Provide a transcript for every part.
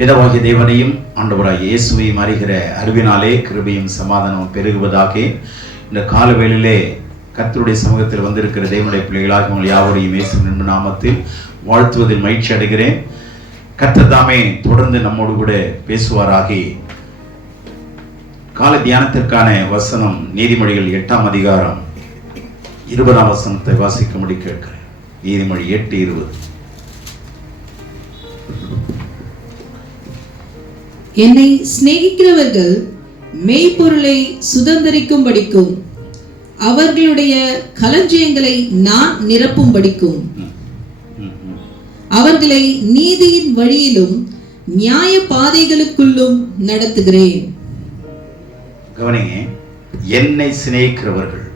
பிதாவாகிய தேவனையும் ஆண்டவராகிய இயேசுவையும் அறிகிற அறிவினாலே கிருபையும் சமாதானமும் பெருகுவதாக. இந்த காலவேளையிலே கர்த்தருடைய சமூகத்தில் வந்திருக்கிற தேவனுடைய பிள்ளைகளாக உங்கள் யாவரையும் இயேசுவின் நாமத்தில் வாழ்த்துவதில் மகிழ்ச்சி அடைகிறேன். கர்த்தர் தாமே தொடர்ந்து நம்மோடு கூட பேசுவாராக. கால தியானத்திற்கான வசனம் நீதிமொழிகள் 8ஆம் அதிகாரம் 20ஆம் வசனத்தை வாசிக்கும்படி கேட்கிறேன். நீதிமொழி 8:20. என்னை சிநேகிக்கிறவர்கள் மெய்ப்பொருளை சுதந்தரிக்கும்படிக்கும் அவர்களுடைய களஞ்சியங்களை நான் நிரப்பும்படிக்கும் அவர்களை நீதியின் வழியிலும் நியாய பாதைகளுக்குள்ளும் நடத்துகிறேன். கவனிங்க, என்னை சிநேகிக்கிறவர்கள்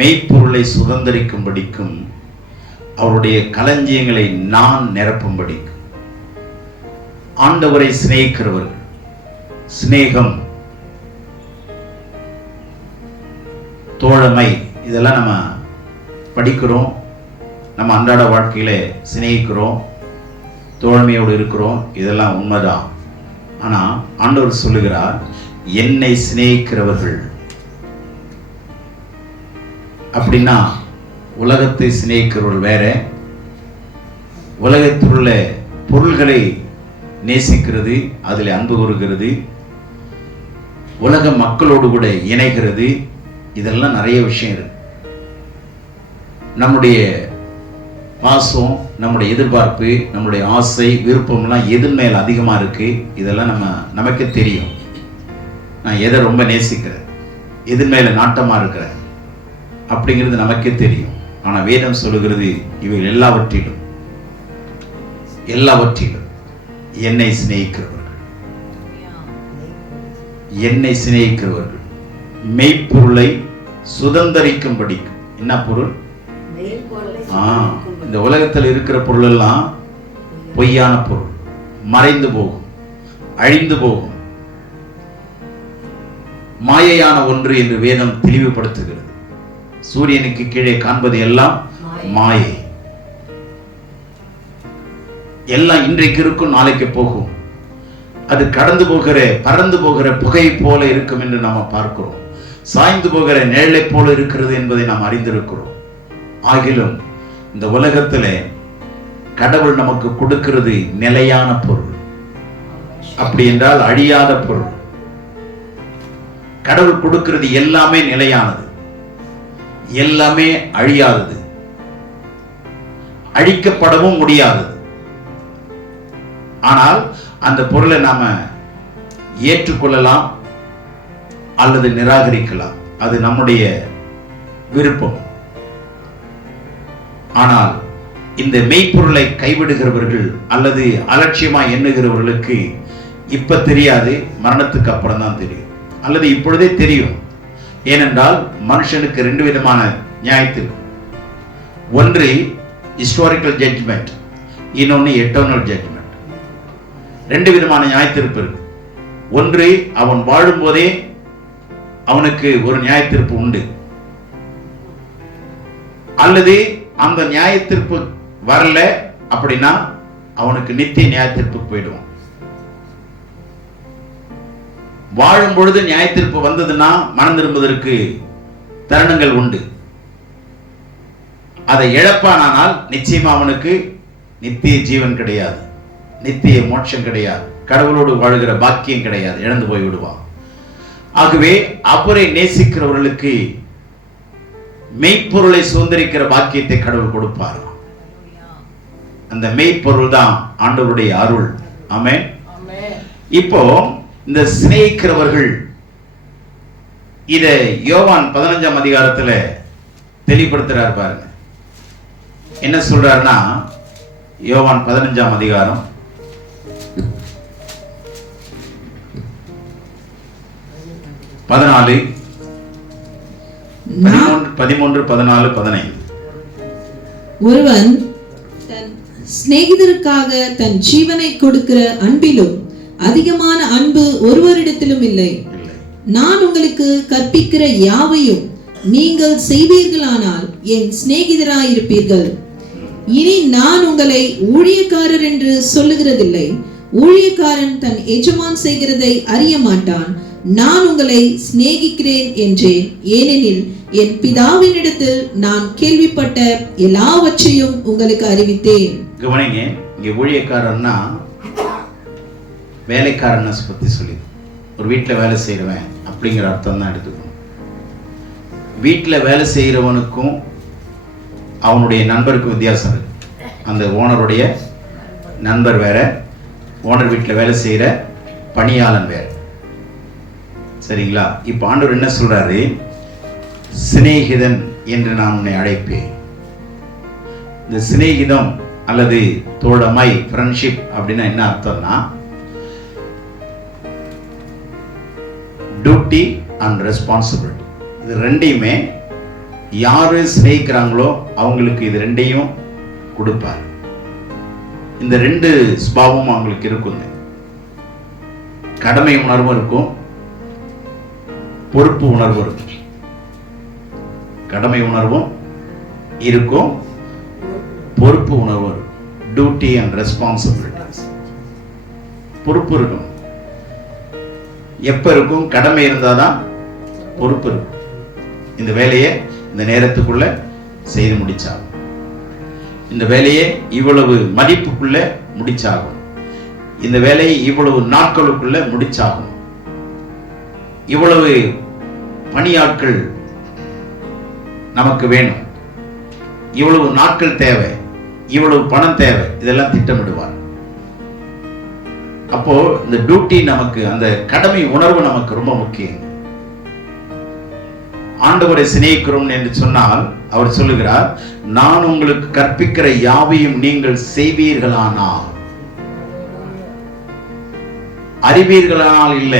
மெய்ப்பொருளை சுதந்தரிக்கும்படிக்கும் அவருடைய களஞ்சியங்களை நான் நிரப்பும்படிக்கும். ஆண்டவரை சிநேகிக்கிறவர்கள், சிநேகம், தோழமை, இதெல்லாம் நம்ம படிக்கிறோம். நம்ம அன்றாட வாழ்க்கையில சிநேகிக்கிறோம், தோழமையோடு இருக்கிறோம். இதெல்லாம் உண்மைதான். ஆனா ஆண்டவர் சொல்லுகிறார், என்னை சிநேகிக்கிறவர்கள். அப்படின்னா உலகத்தை சிநேகிக்கிறவர்கள் வேற, உலகத்தில் உள்ள பொருள்களை நேசிக்கிறது, அதில் அன்பு கூறுகிறது, உலக மக்களோடு கூட இணைகிறது, இதெல்லாம் நிறைய விஷயம் இருக்கு. நம்முடைய பாசம், நம்முடைய எதிர்பார்ப்பு, நம்முடைய ஆசை, விருப்பம்லாம் எது மேல் அதிகமா இருக்கு, இதெல்லாம் நமக்கே தெரியும். நான் எதை ரொம்ப நேசிக்கிறேன், எது மேல நாட்டமா இருக்கிறேன் அப்படிங்கிறது நமக்கே தெரியும். ஆனா வேதம் சொல்லுகிறது, இவைகள் எல்லாவற்றிலும் என்னை சிநேகிக்கிறவர்கள், என்னை சிநேகிக்கிறவர்கள் மெய்ப்பொருளை சுதந்தரிக்கும்படி. என்ன பொருள்? இந்த உலகத்தில் இருக்கிற பொருள் எல்லாம் பொய்யான பொருள், மறைந்து போகும், அழிந்து போகும், மாயையான ஒன்று என்று வேதம் தெளிவுபடுத்துகிறது. சூரியனுக்கு கீழே காண்பது எல்லாம் மாயை. எல்லாம் இன்றைக்கு இருக்கும், நாளைக்கு போகும். அது கடந்து போகிற, பறந்து போகிற புகை போல இருக்கும் என்று நாம் பார்க்கிறோம். சாய்ந்து போகிற நிழலை போல இருக்கிறது என்பதை நாம் அறிந்திருக்கிறோம். ஆகிலும் இந்த உலகத்திலே கடவுள் நமக்கு கொடுக்கிறது நிலையான பொருள். அப்படி என்றால் அழியாத பொருள். கடவுள் கொடுக்கிறது எல்லாமே நிலையானது, எல்லாமே அழியாதது, அழிக்கப்படவும் முடியாதது. ஆனால் அந்த பொருளை நாம ஏற்றுக்கொள்ளலாம் அல்லது நிராகரிக்கலாம், அது நம்முடைய விருப்பம். ஆனால் இந்த மெய்ப்பொருளை கைவிடுகிறவர்கள் அல்லது அலட்சியமா எண்ணுகிறவர்களுக்கு இப்ப தெரியாது, மரணத்துக்கு அப்புறம் தான் தெரியும், அல்லது இப்பொழுதே தெரியும். ஏனென்றால் மனுஷனுக்கு 2 விதமான நியாயத்தீர்ப்பு. ஒன்று ஹிஸ்டாரிக்கல் ஜட்ஜ்மெண்ட், இன்னொன்று எட்டர்னல் ஜட்ஜ்மெண்ட். 2 விதமான நியாயத்தீர்ப்பு இருக்கு. ஒன்று, அவன் வாழும் போதே அவனுக்கு ஒரு நியாயத்தீர்ப்பு உண்டு, அல்லது அந்த நியாயத்தீர்ப்பு வரல அப்படின்னா அவனுக்கு நித்திய நியாயத்தீர்ப்பு போயிடுவான். வாழும் பொழுது நியாயத்தீர்ப்பு வந்ததுன்னா மனம் திரும்புவதற்கு தருணங்கள் உண்டு. அதை இழப்பானால் நிச்சயமா அவனுக்கு நித்திய ஜீவன் கிடையாது, நித்திய மோட்சம் கிடையாது, கடவுளோடு வாழ்கிற பாக்கியம் கிடையாது, இழந்து போய் விடுவான். ஆகவே அவரை நேசிக்கிறவர்களுக்கு மெய்ப்பொருளை சுதந்தரிக்கிற பாக்கியத்தை கடவுள் கொடுப்பார். அந்த மெய்ப்பொருள் தான் ஆண்டவருடைய அருள். ஆமென். இப்போ இந்த சிநேகிக்கிறவர்கள், இத யோவான் 15ஆம் அதிகாரத்துல தெளிவுபடுத்துறார். பாருங்க என்ன சொல்றாருன்னா, யோவான் 15ஆம் அதிகாரம் 14, 13, 14, 15. ஒருவன் தன் சிநேகிதருக்காக தன் ஜீவனை கொடுக்கிற அன்பிலும் அதிகமான அன்பு ஒருவரிடத்திலும் இல்லை. நான் உங்களுக்கு கற்பிக்கிற யாவையும் நீங்கள் செய்வீர்களானால் என் சிநேகிதராயிருப்பீர்கள். இனி நான் உங்களை ஊழியக்காரர் என்று சொல்லுகிறதில்லை, ஊழியக்காரன் தன் எஜமான் செய்கிறதை அறிய மாட்டான். நான் உங்களை சிநேகிக்கிறேன் என்றேன். ஏனெனில் என் பிதாவினிடத்தில் நான் கேள்விப்பட்ட எல்லாவற்றையும் உங்களுக்கு அறிவித்தேன். கவனிங்க, இங்க ஊழியக்காரன்னா வேலைக்காரனை பத்தி சொல்லி, ஒரு வீட்டில் வேலை செய்கிறவன் அப்படிங்கிற அர்த்தம் தான் எடுத்துக்கணும். வீட்டில் வேலை செய்கிறவனுக்கும் அவனுடைய நண்பருக்கும் வித்தியாசம் இருக்கு. அந்த ஓனருடைய நண்பர் வேற, ஓனர் வீட்டில் வேலை செய்கிற பணியாளன் வேற. சரிங்களா? இப்போ ஆண்டவர் என்ன சொல்றாரு? சிநேகிதன் என்று நான் உன்னை அழைப்பேன். இந்த சிநேகிதம் அல்லது தோழமை, ஃப்ரெண்ட்ஷிப் அப்படின்னா என்ன அர்த்தம்னா, டியூட்டி அண்ட் ரெஸ்பான்சிபிலிட்டி. இது ரெண்டையுமே யாரு சிநேகிக்கிறாங்களோ அவங்களுக்கு இது ரெண்டையும் கொடுப்பார். இந்த ரெண்டு சுபாவமும் அவங்களுக்கு இருக்குங்க. கடமை உணர்வும் இருக்கும், பொறுப்பு உணர்வும் இருக்கும். கடமை உணர்வும் இருக்கும், பொறுப்பு உணர்வும் இருக்கும். Duty and responsibility. பொறுப்பு இருக்கும். எப்ப இருக்கும்? கடமை இருந்தாதான் பொறுப்பு இருக்கும். இந்த வேலையை இந்த நேரத்துக்குள்ள செய்து முடிச்சாகும், இந்த வேலையை இவ்வளவு மதிப்புக்குள்ள முடிச்சாகும், இந்த வேலையை இவ்வளவு நாட்களுக்குள்ள முடிச்சாகும், இவ்வளவு பணியாட்கள் நமக்கு வேணும், இவ்வளவு நாட்கள் தேவை, இவ்வளவு பணம் தேவை, இதெல்லாம் திட்டமிடுவார். அப்போ இந்த டியூட்டி நமக்கு, அந்த கடமை உணர்வு நமக்கு ரொம்ப முக்கியம். ஆண்டவரை சிநேகிக்கிறோம் என்று சொன்னால் அவர் சொல்லுகிறார், நான் உங்களுக்கு கற்பிக்கிற யாவையும் நீங்கள் செய்வீர்களானால், அறிவீர்களானால் இல்ல,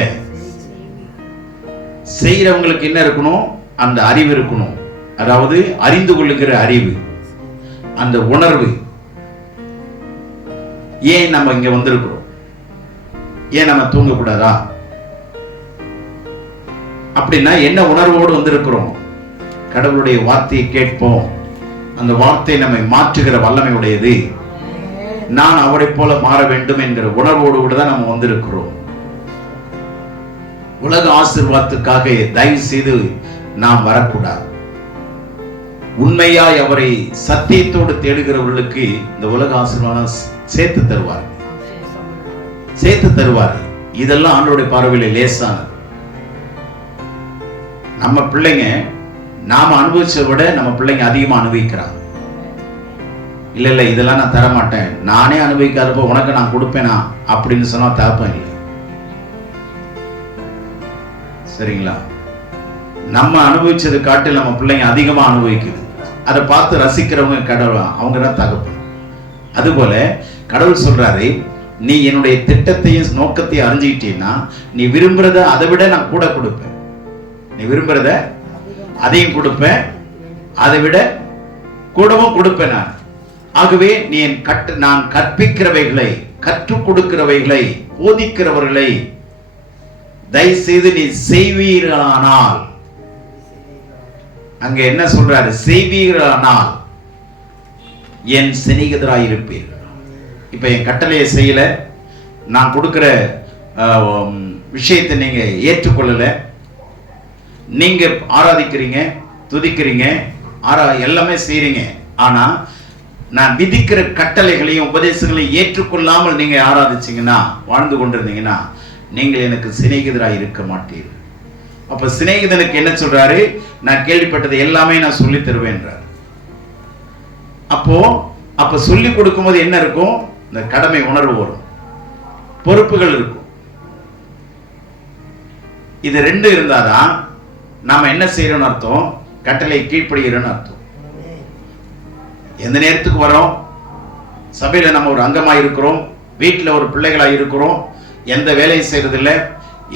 செய்யறவங்களுக்கு என்ன இருக்கணும்? அந்த அறிவு இருக்கணும். அதாவது அறிந்து கொள்ளுகிற அறிவு, அந்த உணர்வு. ஏன் நம்ம இங்க வந்திருக்கிறோம்? ஏன் நம்ம தூங்கக்கூடாதா? அப்படின்னா என்ன உணர்வோடு வந்திருக்கிறோம்? கடவுளுடைய வார்த்தையை கேட்போம், அந்த வார்த்தை நம்மை மாற்றுகிற வல்லமை உடையது, நான் அவரை போல மாற வேண்டும் என்கிற உணர்வோடு கூட தான் நம்ம வந்திருக்கிறோம். உலக ஆசீர்வாதத்துக்காக தயவு செய்து நாம் வரக்கூடாது. உண்மையாய் அவரை சத்தியத்தோடு தேடுகிறவர்களுக்கு இந்த உலக ஆசீர்வாதம் சேர்த்து தருவார், சேர்த்து தருவார். இதெல்லாம் ஆண்டவருடைய பார்வையில் லேசானது. நம்ம பிள்ளைங்க நாம அனுபவிச்சதை விட நம்ம பிள்ளைங்க அதிகமா அனுபவிக்கிறாங்க. இல்ல இல்ல இதெல்லாம் நான் தர மாட்டேன், நானே அனுபவிக்காதப்போ உனக்கு நான் கொடுப்பேனா அப்படின்னு சொன்னா தகப்பன் இல்லை. சரிங்களா? நம்ம அனுபவிச்சது காட்டில் நம்ம பிள்ளைங்க அதிகமா அனுபவிக்குது. அதை பார்த்து ரசிக்கிறவங்க கடவுள், அவங்க தான் தகப்பன். அதுபோல கடவுள் சொல்றாரு, நீ என்னுடைய திட்டத்தையும் நோக்கத்தையும் அறிஞ்சுக்கிட்டீன்னா நீ விரும்புறத அதை விட நான் கூட கொடுப்பேன். நீ விரும்புறத அதையும் கொடுப்பேன், அதை விட கூடவும் கொடுப்பேன் நான். ஆகவே நீ நான் கற்பிக்கிறவைகளை, கற்றுக் கொடுக்கிறவைகளை, போதிக்கிறவர்களை தயவு செய்து நீ செய்வீர்களானால், அங்க என்ன சொல்றாரு? செய்வீர்களானால் என் சிநேகிதராய் இருப்பீர்கள். இப்ப என் கட்டளையை செய்யல, நான் கொடுக்கிற விஷயத்தை நீங்க ஏற்றுக்கொள்ளல, நீங்க ஆராதிக்கிறீங்க, துதிக்கிறீங்க, எல்லாமே செய்றீங்க, ஆனா நான் விதிக்கிற கட்டளைகளையும் உபதேசங்களையும் ஏற்றுக்கொள்ளாமல் நீங்க ஆராதிச்சீங்கன்னா, வாழ்ந்து கொண்டிருந்தீங்கன்னா, நீங்கள் எனக்கு சிநேகிதராய் இருக்க மாட்டீர்கள். அப்ப சிநேகிதனுக்கு என்ன சொல்றாரு? நான் கேள்விப்பட்டதை எல்லாமே நான் சொல்லி தருவேன்றார். அப்ப சொல்லி கொடுக்கும்போது என்ன இருக்கும்? இந்த கடமை உணர்வு வரும், பொறுப்புகள் இருக்கும். இது ரெண்டு இருந்தாதான் நாம என்ன செய்யறோம்னு அர்த்தம், கட்டளை கீழ்ப்படுகிறோம்னு அர்த்தம். எந்த நேரத்துக்கு வரோம், சபையில நம்ம ஒரு அங்கமா இருக்கிறோம், வீட்டில் ஒரு பிள்ளைகளா இருக்கிறோம், எந்த வேலையும் செய்யறதில்லை,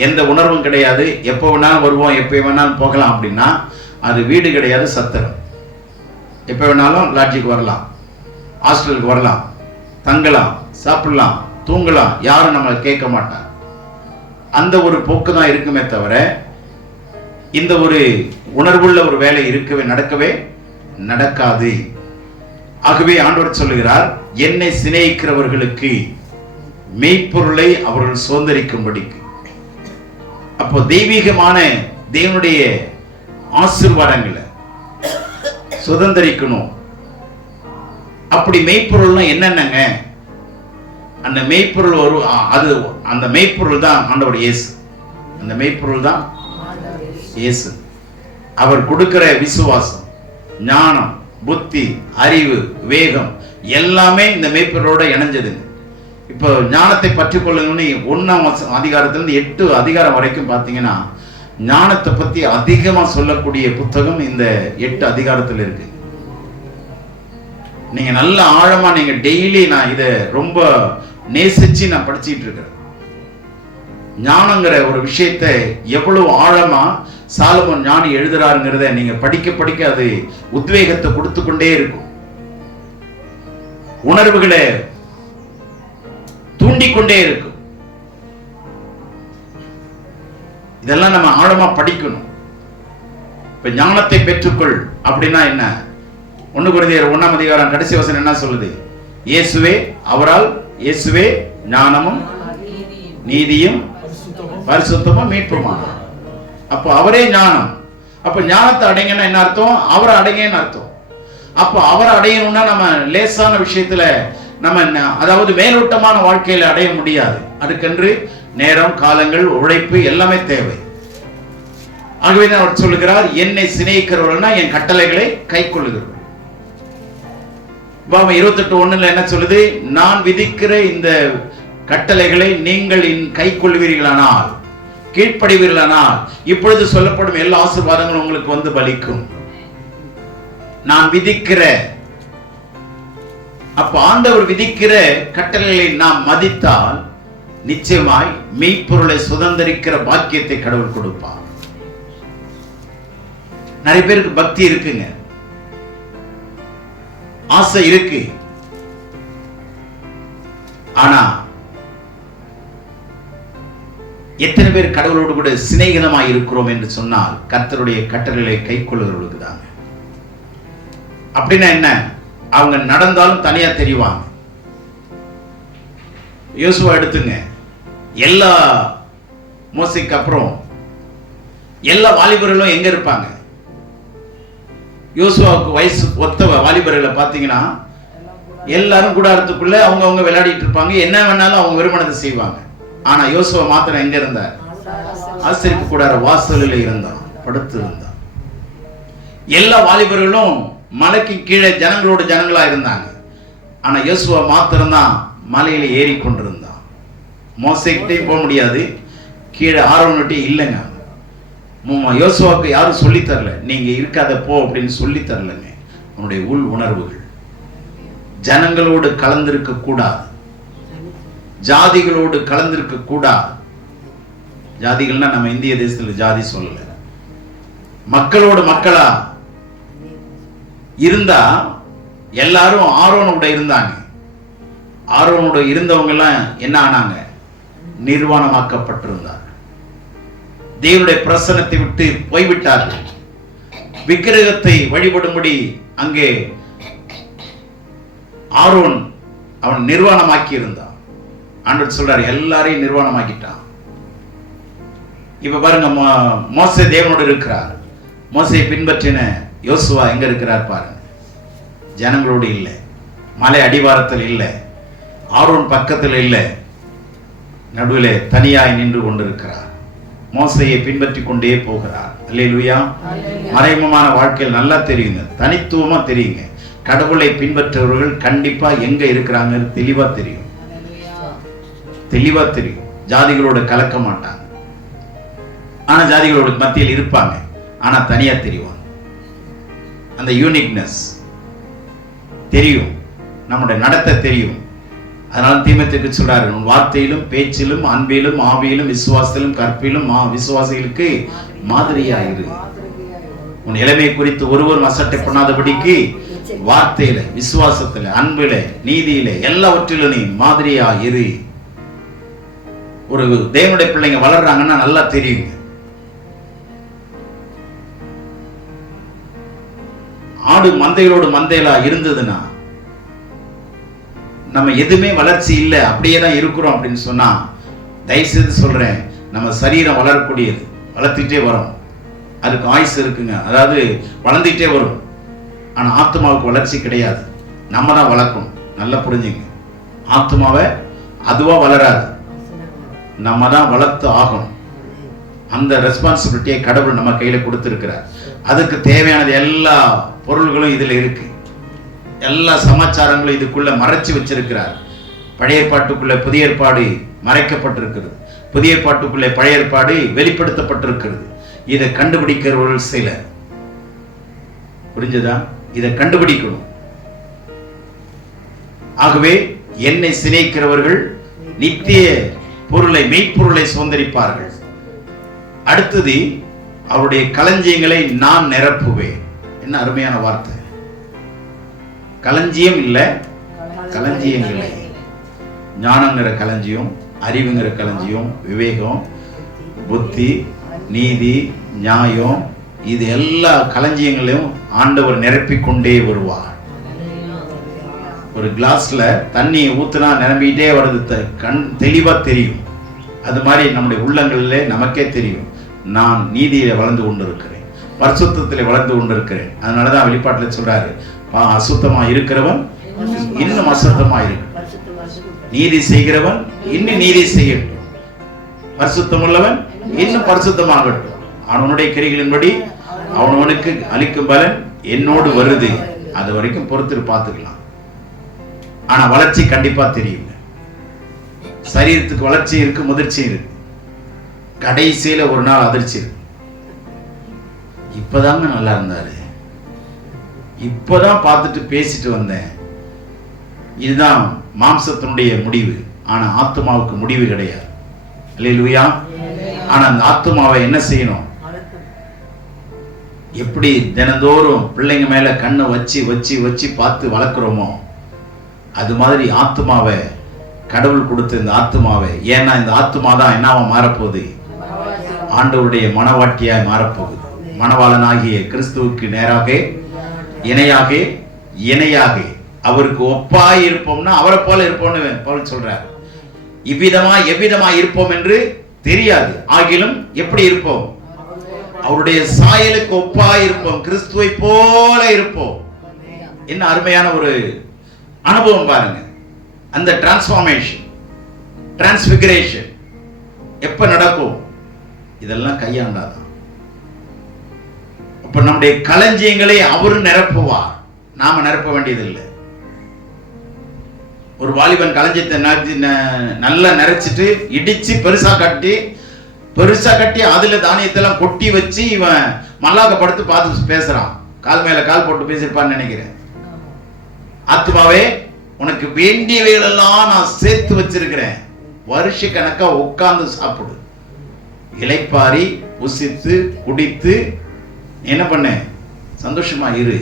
எந்த உணர்வும் கிடையாது, எப்போ வேணாலும் வருவோம், எப்போ வேணாலும் போகலாம் அப்படின்னா அது வீடு கிடையாது, சத்திரம். எப்போ வேணாலும் லாட்ஜுக்கு வரலாம், ஹாஸ்டலுக்கு வரலாம், தங்கலாம், சாப்பிடலாம், தூங்கலாம், யாரும் நம்மளை கேட்க மாட்டாங்க. அந்த ஒரு போக்கு தான் இருக்குமே தவிர இந்த ஒரு உணர்வுள்ள ஒரு வேலை நடக்கவே நடக்காது. ஆகவே ஆண்டவர் சொல்லுகிறார், என்னை சிநேகிக்கிறவர்களுக்கு மெய்ப்பொருளை அவர்கள் சுதந்திரிக்கும்படிக்கு. அப்போ தெய்வீகமான தேவனுடைய ஆசீர்வாதங்களை சுதந்திரிக்கணும். அப்படி மெய்ப்பொருள்னா என்னென்னங்க? அந்த மெய்ப்பொருள் அந்த மெய்ப்பொருள் தான் ஆண்டவர் இயேசு. அந்த மெய்ப்பொருள் தான் இயேசு. அவர் கொடுக்கிற விசுவாசம், ஞானம், புத்தி, அறிவு, வேகம் எல்லாமே இந்த மெய்ப்பொருளோட இணைஞ்சதுங்க. இப்போ ஞானத்தை பற்றி கொள்ளுங்கன்னு 1ஆம் அதிகாரத்திலிருந்து 8 அதிகாரம் வரைக்கும் பார்த்தீங்கன்னா ஞானத்தை பத்தி அதிகமா சொல்லக்கூடிய புத்தகம் இந்த 8 அதிகாரத்தில் இருக்கு. நீங்க நல்ல ஆழமா நீங்க டெய்லி நான் இதை ரொம்ப நேசிச்சு நான் படிச்சுட்டு இருக்கிறேன். ஞானங்கிற ஒரு விஷயத்தை எவ்வளவு ஆழமா சாலமோன் ஞானி எழுதுறாருங்கிறத நீங்க படிக்க படிக்க அது உத்வேகத்தை கொடுத்து கொண்டே இருக்கும். உணர்வுகளை தூண்டிக்கொண்டே இருக்கும். இதெல்லாம் நம்ம ஆழமா படிக்கணும். இப்ப ஞானத்தை பெற்றுக்கொள் அப்படின்னா என்ன? 1 கொரிந்தியர் 1ஆம் அதிகாரம் கடைசி வசனம் என்ன சொல்லுது? இயேசுவே, அவரால் இயேசுவே ஞானமும் நீதியும் பரிசுத்தமும் மீட்புமா. அப்போ அவரே ஞானம். அப்ப ஞானத்தை அடைங்கன்னா என்ன அர்த்தம்? அவரை அடைங்கன்னு அர்த்தம். அப்போ அவரை அடையணும்னா நம்ம லேசான விஷயத்துல நம்ம அதாவது மேலோட்டமான வாழ்க்கையில அடைய முடியாது. அதுக்கென்று நேரம், காலங்கள், உழைப்பு எல்லாமே தேவை. ஆகவே அவர் சொல்லுகிறார், என்னை சிநேகிக்கிறவர்கள்னா என் கட்டளைகளை கை கொள்ளுகிறவர்கள். 28:1 என்ன சொல்லுது? நான் விதிக்கிற இந்த கட்டளைகளை நீங்கள் கை கொள்வீர்களானால், கீழ்ப்படிவீர்களானால் இப்பொழுது சொல்லப்படும் எல்லா ஆசீர்வாதங்களும் உங்களுக்கு வந்து பலிக்கும். நான் விதிக்கிற, அப்ப ஆண்டவர் விதிக்கிற கட்டளைகளை நாம் மதித்தால் நிச்சயமாய் மெய்ப்பொருளை சுதந்திரிக்கிற பாக்கியத்தை கடவுள் கொடுப்பார். நிறைய பேருக்கு பக்தி இருக்குங்க, ஆசை இருக்கு. ஆனா எத்தனை பேர் கடவுளோடு கூட சிநேகிதமாய் இருக்கிறோம் என்று சொன்னால் கர்த்தருடைய கட்டளைகளை கை கொள்ளுகிறவர்களுக்கு தாங்க. அப்படின்னா என்ன? அவங்க நடந்தாலும் தனியா தெரிவாங்க. யோசுவா எடுத்துங்க, எல்லா மோசைக்கு அப்புறம் எல்லா வாலிபர்களும் எங்க இருப்பாங்க? யோசுவாவுக்கு வயசு ஒத்த வாலிபர்களை பார்த்தீங்கன்னா எல்லாரும் கூடாரத்துக்குள்ள அவங்க விளையாடிட்டு இருப்பாங்க. என்ன வேணாலும் அவங்க விரும்பினதை செய்வாங்க. ஆனா யோசுவா மாத்திரம் எங்க இருந்தார்? ஆசரிப்பு கூடார வாசலில் இருந்தான், படுத்து இருந்தான். எல்லா வாலிபர்களும் மலைக்கு கீழே ஜனங்களோட ஜனங்களா இருந்தாங்க. ஆனா யோசுவா மாத்திரம்தான் மலையில ஏறி கொண்டிருந்தான். மோசைக்கிட்டையும் போக முடியாது, கீழே ஆரோன்கிட்டே இல்லைங்க. யோசுவாவுக்கு யாரும் சொல்லி தரல, நீங்க இருக்காத போ அப்படின்னு சொல்லி தரலங்க. அவனுடைய உள் உணர்வுகள் ஜனங்களோடு கலந்திருக்க கூடாது, ஜாதிகளோடு கலந்திருக்க கூடாது. ஜாதிகள்னா நம்ம இந்திய தேசத்துல ஜாதி சொல்லல, மக்களோடு மக்களா இருந்தா எல்லாரும் ஆரோனோட இருந்தாங்க. ஆரோனோட இருந்தவங்க எல்லாம் என்ன ஆனாங்க? நிர்வாணமாக்கப்பட்டிருந்தார். தேவனுடைய பிரசன்னத்தை விட்டு போய்விட்டார்கள். விக்கிரகத்தை வழிபடும்படி அங்கே ஆரோன் அவன் நிர்வாணமாக்கி இருந்தான். ஆண்டவர் சொல்றார், எல்லாரையும் நிர்வாணமாக்கிட்டான். இப்ப பாருங்க, மோசே தேவனோடு இருக்கிறார். மோசையை பின்பற்றின யோசுவா எங்க இருக்கிறார் பாருங்க. ஜனங்களோடு இல்லை, மலை அடிவாரத்தில் இல்லை, ஆரோன் பக்கத்தில் இல்லை, நடுவில் தனியாய் நின்று கொண்டிருக்கிறார். மோசையை பின்பற்றி கொண்டே போகிறார். அல்லேலூயா. மறைமுகமான வாழ்க்கையில் நல்லா தெரியுங்க, தனித்துவமா தெரியுங்க. கடவுளை பின்பற்றவர்கள் கண்டிப்பா எங்க இருக்கிறாங்க தெளிவா தெரியும், தெளிவா தெரியும். ஜாதிகளோட கலக்க மாட்டாங்க, ஆனா ஜாதிகளோட மத்தியில் இருப்பாங்க, ஆனா தனியா தெரிவாங்க. அந்த யூனிக்னஸ் தெரியும், நம்முடைய நடத்தை தெரியும். அதனால தீமோத்தேயுக்கு சொல்றாரு, உன் வார்த்தையிலும் பேச்சிலும் அன்பிலும் ஆவியிலும் விசுவாசத்திலும் கற்பிலும் விசுவாசிகளுக்கு மாதிரியாயிரு. உன் இளமை குறித்து ஒருவர் அசட்டை பண்ணாதபடிக்கு வார்த்தையில, விசுவாசத்துல, அன்பில, நீதியில எல்லாவற்றிலும் நீ மாதிரியா இரு. ஒரு தேவனுடைய பிள்ளைங்க வளர்றாங்கன்னா நல்லா தெரியுங்க. ஆடு மந்தைகளோடு மந்தைகளா இருந்ததுன்னா நம்ம எதுவுமே வளர்ச்சி இல்லை, அப்படியே தான் இருக்கிறோம் அப்படின்னு சொன்னா, தயவுசெய்து சொல்றேன், நம்ம சரீரம் வளரக்கூடியது, வளர்த்துட்டே வரும், அதுக்கு ஆயுசு இருக்குங்க, அதாவது வளர்ந்துட்டே வரும். ஆனா ஆத்மாவுக்கு வளர்ச்சி கிடையாது, நம்ம தான் வளர்க்கணும். நல்லா புரிஞ்சுங்க, ஆத்மாவை அதுவா வளராது, நம்ம தான் வளர்த்து ஆகணும். அந்த ரெஸ்பான்சிபிலிட்டியை கடவுள் நம்ம கையில கொடுத்திருக்கிறார். அதுக்கு தேவையானது எல்லா பொருள்களும் இதுல இருக்கு, எல்லா சமாச்சாரங்களும் இதுக்குள்ள மறைச்சு வச்சிருக்கிறார். பழைய ஏற்பாட்டுக்குள்ள புதிய ஏற்பாடு மறைக்கப்பட்டிருக்கிறது, புதிய ஏற்பாட்டுக்குள்ளே பழைய ஏற்பாடு வெளிப்படுத்தப்பட்டிருக்கிறது. இதை கண்டுபிடிக்கிறவர்கள் சிலர், புரிஞ்சதா? இதை கண்டுபிடிக்கணும். ஆகவே என்னை சிநேகிக்கிறவர்கள் நித்திய பொருளை, மெய்ப்பொருளை சுதந்தரிப்பார்கள். அடுத்தது, அவருடைய களஞ்சியங்களை நான் நிரப்புவேன். என்ன அருமையான வார்த்தை! களஞ்சியம் இல்ல, களஞ்சியங்கள். ஞானங்கிற களஞ்சியம், அறிவுங்கிற களஞ்சியம், விவேகம், புத்தி, நீதி, நியாயம், இது எல்லா களஞ்சியங்களையும் ஆண்டவர் நிரப்பிக் கொண்டே வருவார். ஒரு கிளாஸ்ல தண்ணியை ஊத்துனா நிரம்பிட்டே வருது, கண் தெளிவா தெரியும். அது மாதிரி நம்முடைய உள்ளங்களிலே நமக்கே தெரியும், நான் நீதியில வளர்ந்து கொண்டிருக்கிறேன், பரிசுத்தத்தில் வளர்ந்து கொண்டிருக்கிறேன். அதனாலதான் வெளிப்பாட்டில் சொல்றாரு, அசுத்தமா இருக்கிறவன் இன்னும் அசுத்தமா இருக்கு, நீதி செய்கிறவன் இன்னும் நீதி செய்யட்டும், பரிசுத்தம் உள்ளவன் இன்னும் பரிசுத்தமாகட்டும், அவனுடைய கிரிகளின்படி அவனவனுக்கு அளிக்கும் பலன் என்னோடு வருது. அது வரைக்கும் பொறுத்து பார்த்துக்கலாம். ஆனா வளர்ச்சி கண்டிப்பா தெரியும். சரீரத்துக்கு வளர்ச்சி இருக்கு, முதிர்ச்சி இருக்கு, கடைசியில ஒரு நாள் அதிர்ச்சி இருக்கு. இப்பதாங்க நல்லா இருந்தாரு, இப்பதான் பார்த்துட்டு பேசிட்டு வந்தேன், இதுதான் மாம்சத்தினுடைய முடிவு. ஆனா ஆத்மாவுக்கு முடிவு கிடையாது. அல்லேலூயா. ஆனா அந்த ஆத்மாவை என்ன செய்யணும்? எப்படி தினந்தோறும் பிள்ளைங்க மேல கண்ணை வச்சு வச்சு வச்சு பார்த்து வளர்க்குறோமோ, அது மாதிரி ஆத்மாவை கடவுள் கொடுத்த இந்த ஆத்மாவை, ஏன்னா இந்த ஆத்மா தான் என்னவா மாறப்போகுது? ஆண்டவருடைய மனவாட்டியாய் மாறப்போகுது. மணவாளனாகிய கிறிஸ்துவுக்கு நேராக, இணையாக, இணையாக அவருக்கு ஒப்பாய் இருப்போம்னா அவரை போல இருப்போம்னு பவுல் சொல்றார். இவ்விதமா எவ்விதமா இருப்போம் என்று தெரியாது, ஆகிலும் எப்படி இருப்போம்? அவருடைய சாயலுக்கு ஒப்பாய் இருப்போம், கிறிஸ்துவை போல இருப்போம். என்ன அருமையான ஒரு அனுபவம் பாருங்க. அந்த டிரான்ஸ்ஃபார்மேஷன், டிரான்ஸ்பிகரேஷன் எப்ப நடக்கும்? இதெல்லாம் கையாண்டாதான். அப்ப நம்முடைய களஞ்சியங்களை அவரு நிரப்புவார், நாம நிரப்ப வேண்டியதில்லை. ஒரு வாலிபன் களஞ்சியத்தை நல்லா நிறைச்சிட்டு இடிச்சு பெருசா கட்டி அதுல தானியத்தெல்லாம் கொட்டி வச்சு இவன் மல்லாக்கப்படுத்து பார்த்து பேசுறான். கால் மேல கால் போட்டு பேசிருப்பான்னு நினைக்கிறேன். ஆத்மாவே, உனக்கு வேண்டியவைகளெல்லாம் நான் சேர்த்து வச்சிருக்கிறேன், வருஷ கணக்கா உட்கார்ந்து சாப்பிடு, இளைப்பாரி புசித்து குடித்து என்ன பண்ண, சந்தோஷமா இரு.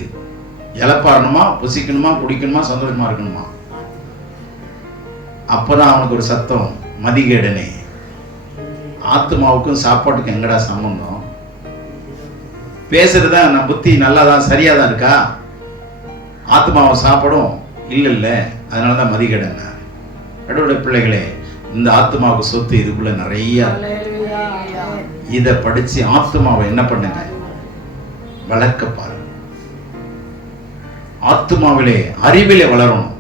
இளைப்பாறணுமா, புசிக்கணுமா, குடிக்கணுமா, சந்தோஷமா இருக்கணுமா? அப்பதான் அவனுக்கு ஒரு சத்தம், மதிகேடனே, ஆத்மாவுக்கும் சாப்பாட்டுக்கும் எங்கடா சம்பந்தம்? பேசுறதா நான் புத்தி நல்லாதான் சரியாதான் இருக்கா? ஆத்மாவை சாப்பிடும் இல்ல, அதனாலதான் மதிகேடன். கடவுளுடைய பிள்ளைகளே, இந்த ஆத்மாவுக்கு சொத்து இதுக்குள்ள நிறைய. இத படிச்சு ஆத்மாவை என்ன பண்ணுங்க, வளர்க்க பாருங்க. ஆத்மாவிலே, அறிவிலே வளரணும்.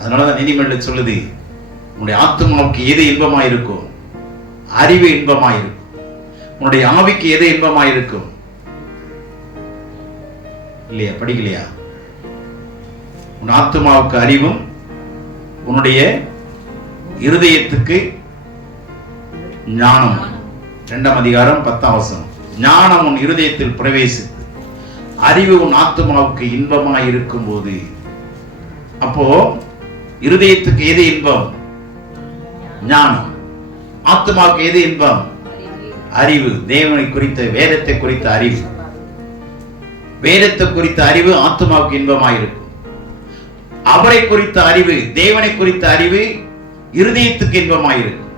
அதனாலதான் நீதிமன்றம் சொல்லுது, உன்னுடைய ஆத்மாவுக்கு எது இன்பமாயிருக்கும்? அறிவு இன்பமாயிருக்கும். உன்னுடைய ஆவிக்கு எது இன்பமாயிருக்கும்? இல்லையா? படிக்கலையா? உன் ஆத்மாவுக்கு அறிவும், உன்னுடைய இருதயத்துக்கு ஞானம். 2ஆம் அதிகாரம் 10ஆம் வசனம். ஞானம் உன் இருதயத்தில் பிரவேசித்து அறிவு உன் ஆத்மாவுக்கு இன்பமாய் இருக்கும் போது, அப்போ இருதயத்துக்கு எது இன்பம்? ஞானம். ஆத்மாவுக்கு எது இன்பம்? அறிவு. தேவனை குறித்த, வேதத்தை குறித்த அறிவு. வேதத்தை குறித்த அறிவு ஆத்மாவுக்கு இன்பமாயிருக்கும். அவரை குறித்த அறிவு, தேவனை குறித்த அறிவு இருதயத்துக்கு இன்பமாயிருக்கும்.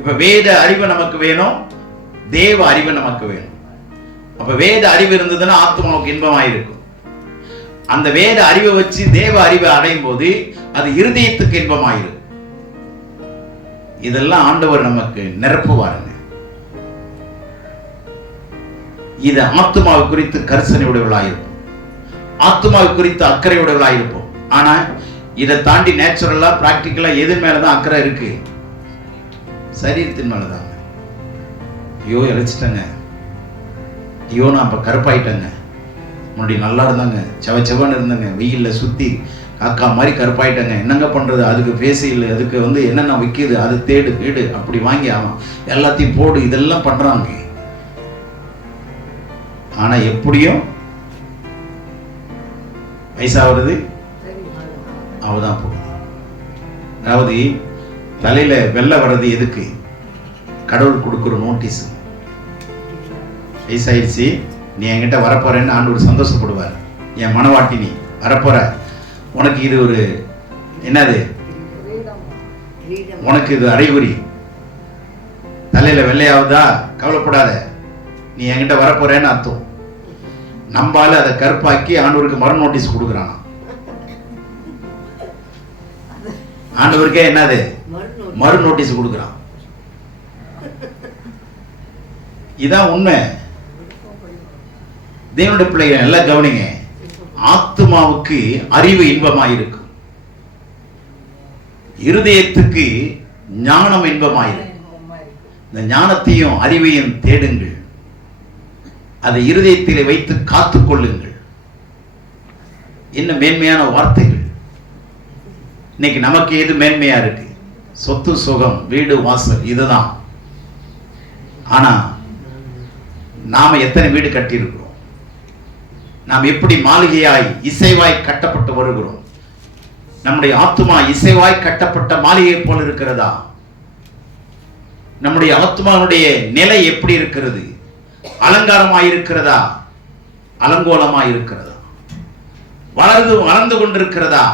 இப்ப வேத அறிவு நமக்கு வேணும், தேவ அறிவு நமக்கு வேணும். அப்ப வேத அறிவு இருந்ததுன்னா ஆத்மாவுக்கு இன்பமாயிருக்கும். அந்த வேத அறிவை வச்சு தேவ அறிவை அடையும் போது அது இருதயத்துக்கு இன்பமாயிரு. இதெல்லாம் ஆண்டவர் நமக்கு நிரப்புவாருங்க. இது ஆத்மாவை குறித்து கரிசனை உடையவளாயிருப்போம், ஆத்மாவை குறித்து அக்கறை உடையவளாயிருப்போம். ஆனா இதை தாண்டி நேச்சுரலா பிராக்டிக்கலா எது மேலதான் அக்கறை இருக்கு? சரீரத்தின் மேலதாங்க. ஐயோ இழைச்சிட்டங்க, ஐயோ நான் அப்ப கருப்பாயிட்டேங்க, முன்னாடி நல்லா இருந்தாங்க, செவன்னு இருந்தாங்க, வெயில்ல சுத்தி காக்கா மாதிரி கருப்பாயிட்டேங்க, என்னங்க பண்றது? அதுக்கு ஃபேஷியல், அதுக்கு என்னென்ன விற்கிது, அது தேடு அப்படி வாங்கி ஆகும் எல்லாத்தையும் போடு, இதெல்லாம் பண்றாங்க. ஆனா எப்படியும் வயசாகிறது அவதான் போகுது. அதாவது தலையில வெள்ளை வர்றது எதுக்கு? கடவுள் கொடுக்குற நோட்டீஸ். வயசாயிடுச்சு, நீ என்கிட்ட வரப்போறேன்னு ஆண்டவர் சந்தோஷப்படுவார். என் மனவாட்டி நீ வரப்போற, உனக்கு இது ஒரு என்னது, உனக்கு இது அறிகுறி. தலையில வெள்ளையாவதா, கவலைப்படாத, நீ என்கிட்ட வரப்போறேன்னு அர்த்தம். நம்பால அதை கருப்பாக்கி ஆண்டவருக்கு மறு நோட்டீஸ் கொடுக்குறான். ஆண்டவருக்கே என்னது மறு நோட்டீஸ் கொடுக்குறான். இதான் உண்மை. தேவனுடைய பிள்ளைகள் நல்லா கவனிங்க. ஆத்மாவுக்கு அறிவு இன்பமாயிருக்கும், இருதயத்துக்கு ஞானம் இன்பமாயிருக்கும். இந்த ஞானத்தையும் அறிவையும் தேடுங்கள், அதை இருதயத்திலே வைத்து காத்துக் கொள்ளுங்கள். என்ன மேன்மையான வார்த்தைகள்! இன்னைக்கு நமக்கு எது மேன்மையா இருக்கு? சொத்து சுகம் வீடு வாசல், இதுதான். ஆனா நாம எத்தனை வீடு கட்டி இருக்கிறோம்? நாம் எப்படி மாளிகையாய் இசைவாய் கட்டப்பட்டு வருகிறோம்? நம்முடைய ஆத்மா இசைவாய் கட்டப்பட்ட மாளிகை போல இருக்கிறதா? நம்முடைய ஆத்மாவுடைய நிலை எப்படி இருக்கிறது? அலங்காரமாய் இருக்கிறதா, அலங்கோலமாய் இருக்கிறதா, வளர்ந்து கொண்டிருக்கிறதா?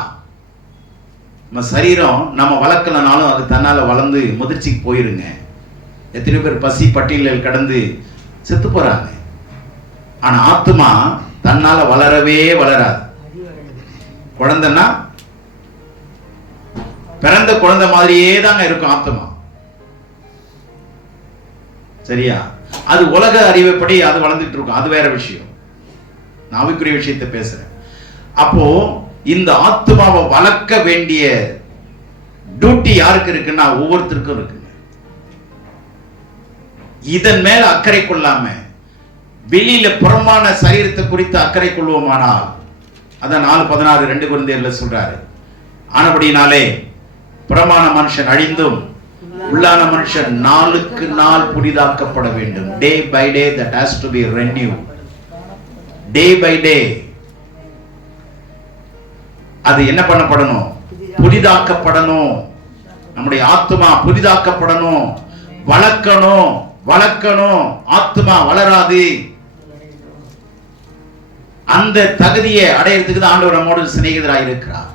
நம்ம சரீரம் நம்ம வளர்க்கலனாலும் அது தன்னால வளர்ந்து முதிர்ச்சிக்கு போயிருங்க. எத்தனை பேர் பசி பட்டியலில் கடந்து செத்து போறாங்க. ஆனா ஆத்மா தன்னால வளரவே வளராது. குழந்தைன்னா பிறந்த குழந்தை மாதிரியே தாங்க இருக்கும் ஆத்மா. சரியா? அது உலக அறிவைப்படி அது வளர்ந்துட்டு இருக்கும், அது வேற விஷயம். நான் ஆவிக்குரிய விஷயத்தை பேசுறேன். அப்போ இந்த ஆத்மாவை வளர்க்க வேண்டிய டியூட்டி யாருக்கு இருக்குன்னா ஒவ்வொருத்தருக்கும் இருக்குங்க. இதன் மேல அக்கறை கொள்ளாம வெளியில புறமான சரீரத்தை குறித்து அக்கறை கொள்வோமானால், அதான் 4:16 2 கொரிந்தியர்ல சொல்றாரு, ஆனபடினாலே புறமான மனுஷன் அழிந்தும் உள்ளான மனுஷன் நாளுக்கு நாள் புதிதாக்கப்பட வேண்டும். Day by day that has to be renewed. Day by day அது என்ன பண்ணப்படணும்? புதிதாக்கப்படணும். நம்முடைய ஆத்மா புதிதாக்கப்படணும், வளர்க்கணும். ஆத்மா வளராது. அந்த தகுதியை அடையிறதுக்கு தான் ஆண்டவர் நம்மோடு சிநேகிதராய் இருக்கிறார்.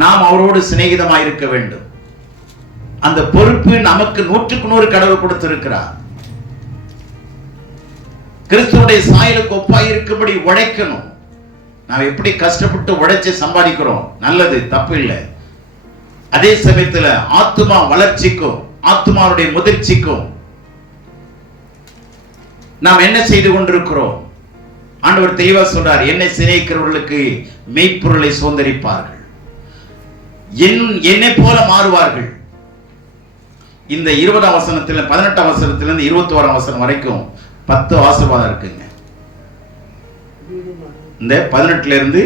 நாம் அவரோடு சிநேகிதமாய் இருக்க வேண்டும். அந்த பொறுப்பு நமக்கு 100% கடவுள் கொடுத்திருக்கிறார். கிறிஸ்துவுடைய சாயலுக்கு ஒப்பாய் இருக்கும்படி உழைக்கணும். நாம் எப்படி கஷ்டப்பட்டு உழைச்சு சம்பாதிக்கிறோம், நல்லது, தப்பு இல்லை. அதே சமயத்துல ஆத்மா வளர்ச்சிக்கும் ஆத்மாவுடைய முதிர்ச்சிக்கும் நாம் என்ன செய்து கொண்டிருக்கிறோம்? ஆண்டவர் தெளிவா சொல்றார், என்னை சிநேகிக்கிறவர்களுக்கு மெய்ப்பொருளை சுதந்தரிப்பார்கள், என்னை போல மாறுவார்கள். இந்த 20ஆம் வசனத்துல 18ஆம் வசனத்திலிருந்து 21ஆம் வசனம் வரைக்கும் 10 ஆசீர்வாதம் இருக்குங்க. இந்த 18ல இருந்து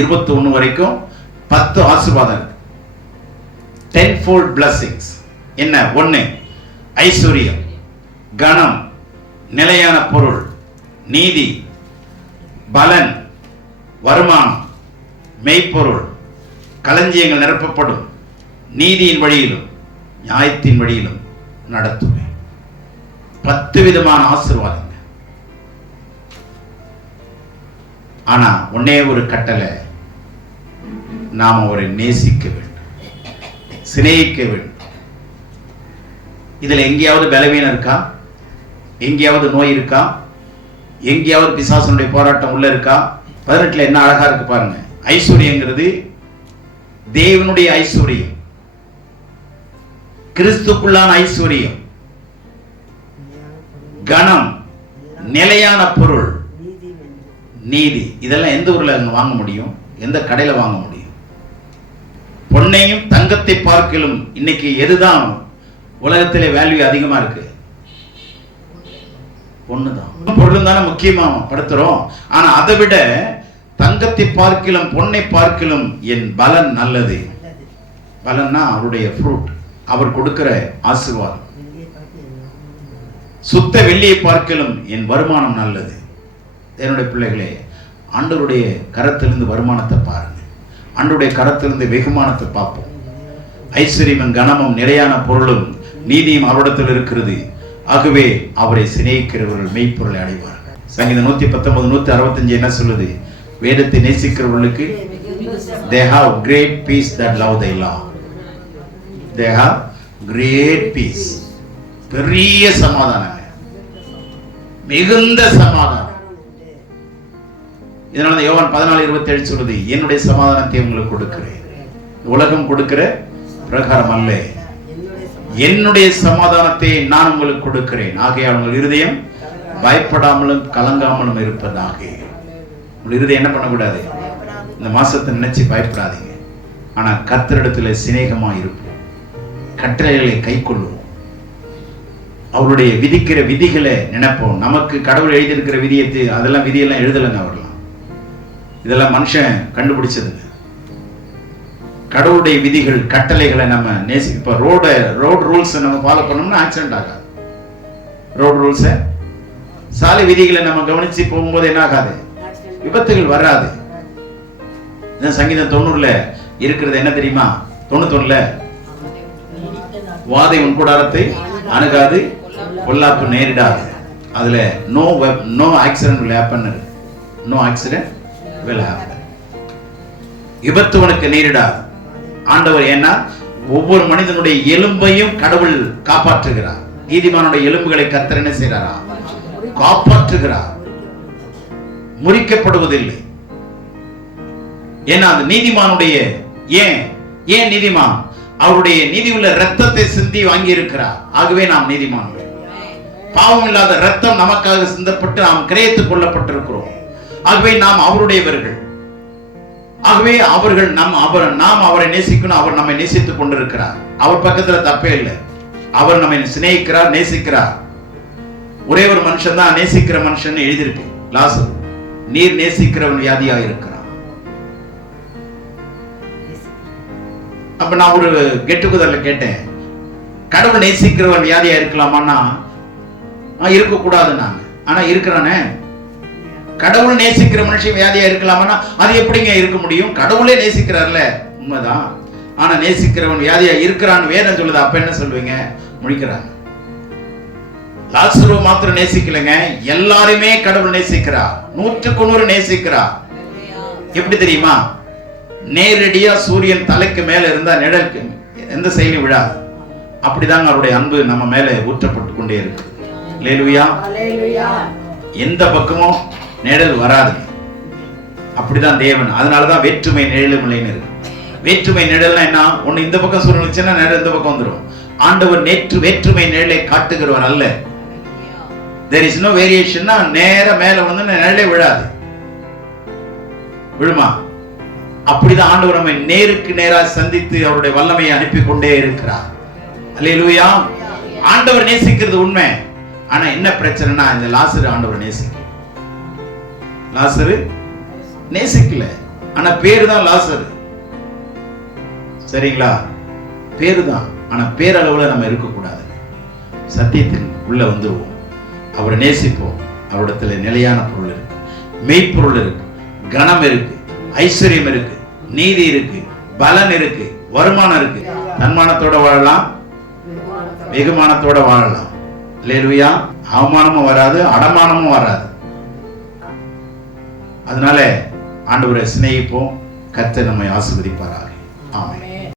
21 வரைக்கும் 10 ஆசீர்வாதம் இருக்கு. 10-fold blessings. என்ன? 1 ஐஸ்வர்யம், கனம், நிலையான பொருள், நீதி, பலன், வருமானம், மெய்ப்பொருள், களஞ்சியங்கள் நிரப்பப்படும், நீதியின் வழியிலும் நியாயத்தின் வழியிலும் நடத்துவேன். 10 விதமான ஆசீர்வாதங்கள். ஆனா ஒன்னே ஒரு கட்டளை, நாம் அவரை நேசிக்க வேண்டும், சிநேகிக்க வேண்டும். இதுல எங்கேயாவது பலவீனம் இருக்கா? எங்கேயாவது நோய் இருக்கா? எங்கேயாவது பிசாசனுடைய போராட்டம் உள்ள இருக்கா? 18 என்ன அழகா இருக்கு பாருங்க. ஐஸ்வர்யங்கிறது தேவனுடைய ஐஸ்வர்யம், கிறிஸ்துக்குள்ளான ஐஸ்வர்யம், கணம், நிலையான பொருள், நீதி. இதெல்லாம் எந்த ஊர்ல வாங்க முடியும்? எந்த கடையில வாங்க முடியும்? பொன்னையும் தங்கத்தை பார்க்கலும் இன்னைக்கு எதுதான் உலகத்திலே வேல்யூ அதிகமா இருக்கு? பொண்ணுதான். பொருளும் தானே முக்கியமா படுத்துறோம். ஆனா அதை விட தங்கத்தை பார்க்கிலும் பொன்னை பார்க்கிலும் என் பலன் நல்லது. பலன்னா அவருடைய ஃப்ரூட், அவர் கொடுக்கிற ஆசீர்வாதம். சுத்த வெள்ளியை பார்க்கிலும் என் வருமானம் நல்லது. என்னுடைய பிள்ளைகளே, ஆண்டவருடைய கரத்திலிருந்து வருமானத்தை பாருங்க. ஆண்டவருடைய கரத்திலிருந்து வெகுமானத்தை பார்ப்போம். ஐஸ்வர்யமும் கனமும் நிலையான பொருளும் நீதியும் அவரிடத்தில் இருக்கிறது. ஆகவே அவரை சிநேகிக்கிறவர்கள் மெய்ப்பொருளை அடைவார்கள். சங்கீதம் 119 165 என்ன சொல்லுது? வேதத்தை நேசிக்கிறவர்களுக்கு they have great peace that love thy law. They have great peace. பெரிய சமாதானம், மிகுந்த சமாதானம். இதனால யோவான் 14:27 சொல்லுது, என்னுடைய சமாதானத்தை உங்களுக்கு கொடுக்கிறேன், உலகம் கொடுக்கிற பிரகாரம் அல்ல, என்னுடைய சமாதானத்தை நான் உங்களுக்கு கொடுக்கிறேன். ஆகையால் உங்கள் இருதயம் பயப்படாமலும் கலங்காமலும் இருப்பதாக. உங்கள் இருதயம் என்ன பண்ணக்கூடாது? இந்த மாசத்தை நினைச்சு பயப்படாதீங்க. ஆனா கர்த்தரிடத்துல சிநேகமா இருப்போம், கட்டளைகளை கை கொள்ளுவோம், அவருடைய விதிக்கிற விதிகளை நினைப்போம். நமக்கு கடவுள் எழுதியிருக்கிற விதியத்தை, அதெல்லாம் விதியெல்லாம் எழுதலைங்க, அவரெல்லாம் இதெல்லாம் மனுஷன் கண்டுபிடிச்சதுங்க. கடவுளுடைய விதிகள் கட்டளைகளை நம்ம நேசி. இப்ப ரோடு ரூல்ஸ் நம்ம ஃபாலோ பண்ணோம்னா ஆக்சிடென்ட் ஆகாது. ரோடு ரூல்ஸ், சாலை விதிகளை நம்ம கவனிச்சு போகும்போது என்ன ஆகாது? விபத்துகள் வராது. சங்கீதம் 90 இருக்கிறது என்ன தெரியுமா? 91 வாதை உன் கூடாரத்தை அணுகாது, பொல்லாப்பு நேரிடாது. அதுல no accident will happen. No accident will happen. விபத்து உனக்கு நேரிடாது. ஆண்டவர் ஏன்னா ஒவ்வொரு மனிதனுடைய எலும்பையும் கடவுள் காப்பாற்றுகிறார். நீதிமானுடைய எலும்புகளை கர்த்தர் என்ன செய்கிறாரா? காப்பாற்றுகிறார், முறிக்கப்படுவதில்லை. ஏன்னா அந்த நீதிமானுடைய ஏன் நீதிமான் அவருடைய நீதி உள்ள இரத்தத்தை சிந்தி வாங்கி இருக்கிறார். ஆகவே நாம் நீதிமான்கள். பாவம் இல்லாத இரத்தம் நமக்காக சிந்தப்பட்டு நாம் கிரயத்துக் கொள்ளப்பட்டிருக்கிறோம். ஆகவே நாம் அவருடையவர்கள். ஆகவே நாம் அவரை நேசிக்கணும். அவர் நம்மை நேசித்துக் கொண்டிருக்கிறார். அவர் பக்கத்துல தப்பே இல்லை. அவர் நம்மை சிநேகிக்கிறார், நேசிக்கிறார். ஒரே ஒரு மனுஷன் தான் நேசிக்கிற மனுஷன் எழுதியிருக்கு, லாசரு. நீர் நேசிக்கிறவன் வியாதியா இருக்கிறான். அப்ப நான் ஒரு கெட்டுக்குதல்ல கேட்டேன், கடவுள் நேசிக்கிறவன் வியாதியா இருக்கலாமான்னா இருக்கக்கூடாது நாங்க. ஆனா இருக்கிறானே. கடவுள் நேசிக்கிற மனுஷன் வியாதியா இருக்கலாமா? அது எப்படிங்க இருக்க முடியும்? கடவுளே நேசிக்கிறார்ல, உண்மைதான். ஆனா நேசிக்கிறவன் வியாதியா இருக்கிறான்னு வேதம் சொல்லுது. அப்ப என்ன சொல்லுவீங்க? முடிக்கிறாங்க. லாசரு மாத்திரம் நேசிக்கலங்க, எல்லாருமே கடவுள் நேசிக்கிறார். 100% நேசிக்கிறார். எப்படி தெரியுமா? நேரடியா சூரியன் தலைக்கு மேல இருந்தா நிழலுக்கு எந்த செயலும் விழாது. அப்படிதான் அவருடைய அன்பு நம்ம மேல ஊற்றப்பட்டு கொண்டே இருக்கு. அல்லேலூயா. எந்த பக்கமும் நிழல் வராது. அப்படிதான் தேவன். அதனாலதான் வேற்றுமை நிழலுமில்லைன்னு இருக்கு. வேற்றுமை நிழல்னா என்ன? ஒண்ணு இந்த பக்கம் சூரியன் வச்சுன்னா நிழல் இந்த பக்கம் வந்துடும். ஆண்டவர் வேற்றுமை நிழலை காட்டுகிறவர் அல்ல. there is no variation. நேர மேல வந்து நிழலே விழாது. விழுமா? அப்படிதான் ஆண்டவர் நம்மை நேருக்கு நேராக சந்தித்து அவருடைய வல்லமையை அனுப்பி கொண்டே இருக்கிறார். அல்லேலூயா. ஆண்டவர் நேசிக்கிறது உண்மை. ஆனா என்ன பிரச்சனைனா, இந்த லாசரு ஆண்டவர் நேசிக்கல. லாசரு நேசிக்கல. ஆனா பேரு தான் லாசரு. சரிங்களா? பேரு தான். ஆனா பேரளவுல நம்ம இருக்கக்கூடாது. சத்தியத்தின் உள்ள வந்துருவோம். அவரை நேசிப்போம். அவரிடத்துல நிலையான பொருள் இருக்கு, மெய்ப்பொருள் இருக்கு, கனம் இருக்கு, ஐஸ்வர்யம் இருக்கு, நீதி இருக்கு, பலன் இருக்கு, வருமானம் இருக்கு. தன்மானத்தோட வாழலாம், வெகுமானத்தோட வாழலாம். அல்லேலூயா. அவமானமும் வராது, அடமானமும் வராது. அதனால ஆண்டவரை சிநேகிப்போம். கர்த்தர் நம்மை ஆசீர்வதிப்பாராக. ஆமென்.